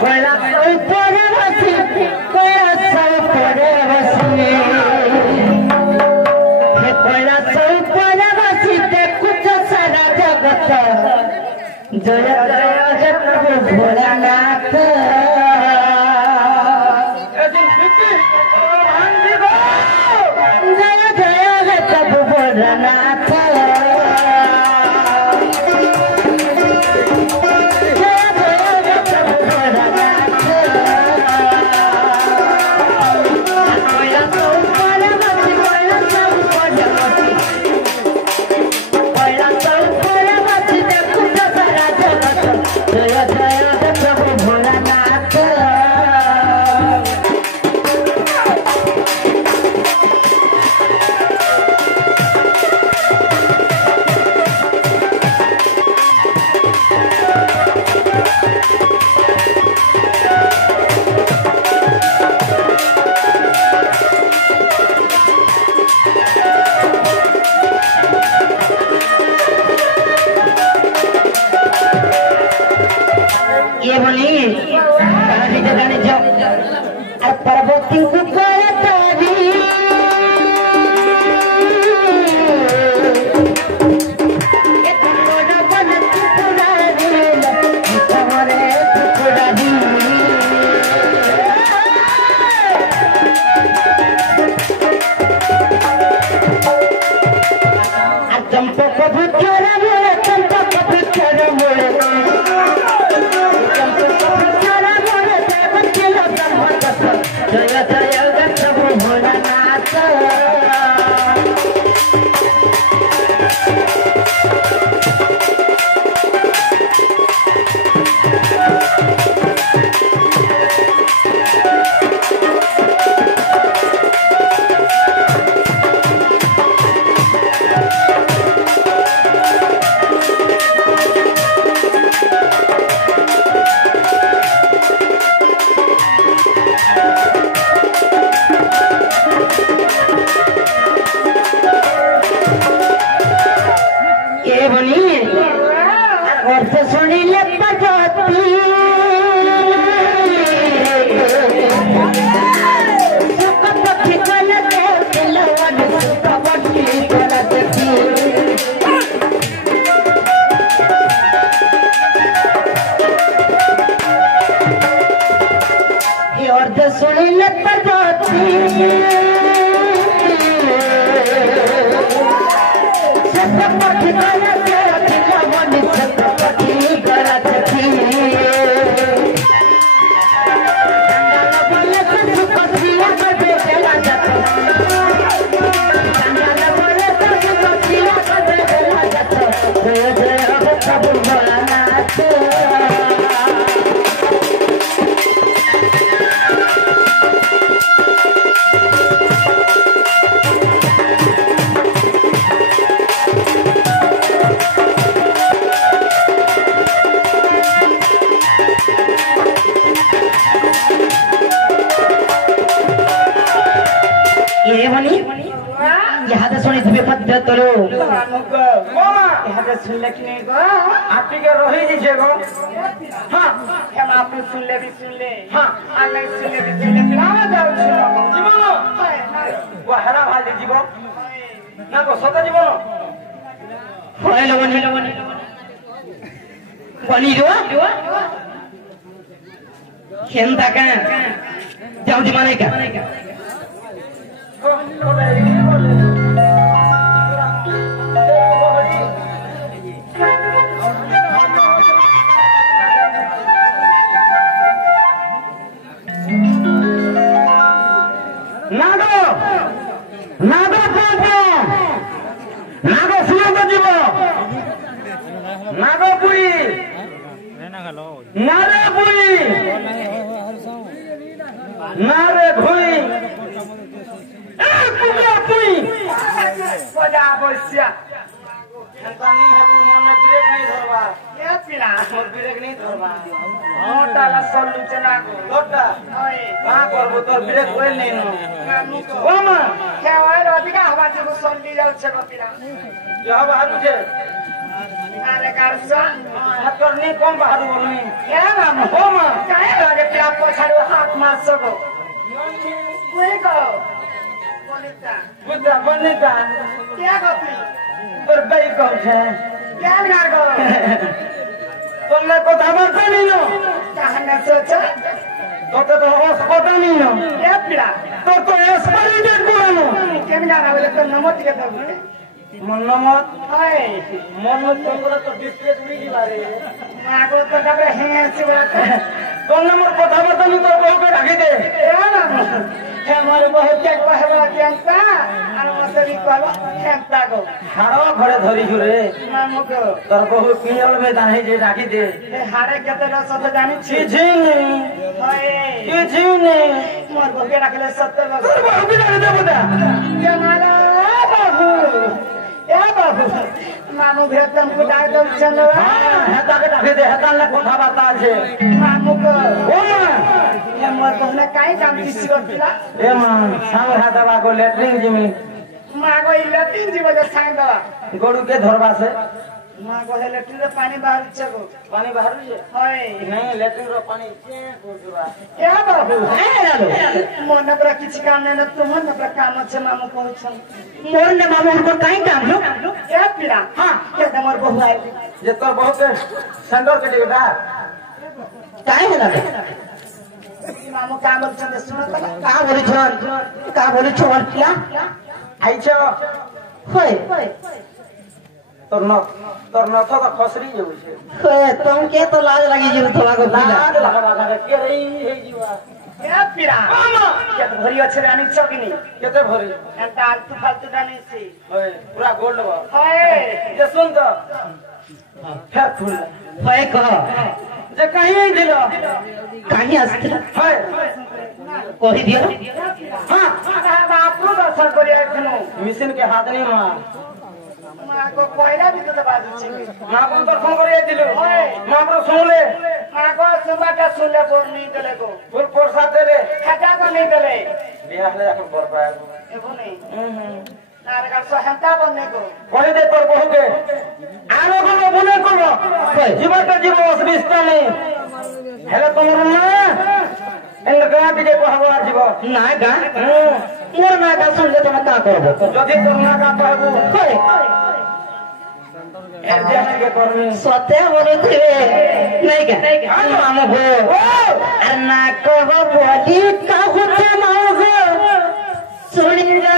कोयला ऊपर बसी कोयला ऊपर बसी हे कोयला ऊपर बसी देखुच सारा जगत जय जय प्रभु भोलानाथ जय जय प्रभु भोलानाथ अरे कार सा हाथ करने कौन बाहर बोलने क्या नाम हो मां क्या पछाडि हात मार्छको कोही गयो बुद्धा बनिता क्या गति তোর বাই কইছে क्या गयो তোলে কথা বলতে নিনো कहाँ न सोच তোতে তো হাসপাতাল নিনো क्या पीड़ा তো তো এক্সপেরিমেন্ট করানো केम गाना बोले तो नमत के दब মন্নমত हाय মন্নত তোমরা তো ডিসপ্লে উড়ি দিবারে मागो तो डबे हैं सिवात তোর নম্বর কথা বলতে নি তোর বউকে রাখি দে क्या नाम है हमारे बहुत क्या कहवा केंता আর মতরি কলো কেंता গো হাড় ঘরে ধরিছু রে নামো গো তোর বহু পিয়ল মে দাহি যে রাখি দে এ হাড়ে কেতে রস তো জানি ছি কিছু নেই হায় কিছু নেই মোর বকে রাখলে সত্য গো তোর বউকে রাখি দে বুদা जमाला बाबू ए बाबू मामू भेतम कुटार दम चलो হেতাকে রাখি দে হেতার না কথা বার্তা আছে मामू को ও মা ये मोर बहना काई काम किसी करतिला এ মা সাঙ্গ হাতাবা গো লেট্রিন জিমি मागो इलतिन जीव जो सांग গরুকে ধরবাছে मागो हे लेट्रिन पानी बाहर छगो পানি বাহারুছে हाय नहीं लेट्रिन रो पानी के করছবা ए बाबू ए लालो मोर न प्रा किछि काम न तुम न प्रा काम छ मामू कहछन মোর না মামু हमको काई काम लो ए पीड़ा हां के मोर बहू आइ যে তোর বহুকে সেন্টার কে দিবা কাই হলা मामू काम छन सुन त কা বলিছন কা বলিছ বলছিলা আইছ হই তোর নথ তো খসরি যাউছে तुम के तो लाज लगी जीव थोड़ा को पीला লাগ লাগবা লাগে কে রই হেই জিবা ए पीड़ा के भरी अछि रानी चकिनी কেতে ভরি एंता आलतू फालतू डाली छी হই পুরা গোল্ড বা हाय যে শুন তো ফের ফুল होय कह যে কাহি দিল कहीं अस्त्र হয় कहि दियो हां बापू दर्शन करी आइथनु मिशन के हाथ नहीं मार माको कोइला भी तो बाजू छी মা কোন দর্শন করে দিল মা পুরো শুনলে माको सुबाटा सुनले बोर नहीं देले को ফুল প্রসাদ দেলে खाता को नहीं देले বিয়া হলে এখন বর পায় एबो नहीं नारगार सहंता बनने को বলে দে তোর বহুকে আলো কোনো মনে করো জীবনটা জীবন অসবিস্তা নেই হেলে তোমার না এন্ড গাঁ দিকে কহব আর জীব ना गा मोर ना का सुन ले तुम का करबो যদি তোর না গা কহব होय এর দেহে করবি सत्य बोले थे नहीं का हम हो अरे ना कहो बोली का होते माओ हो सुनिंदा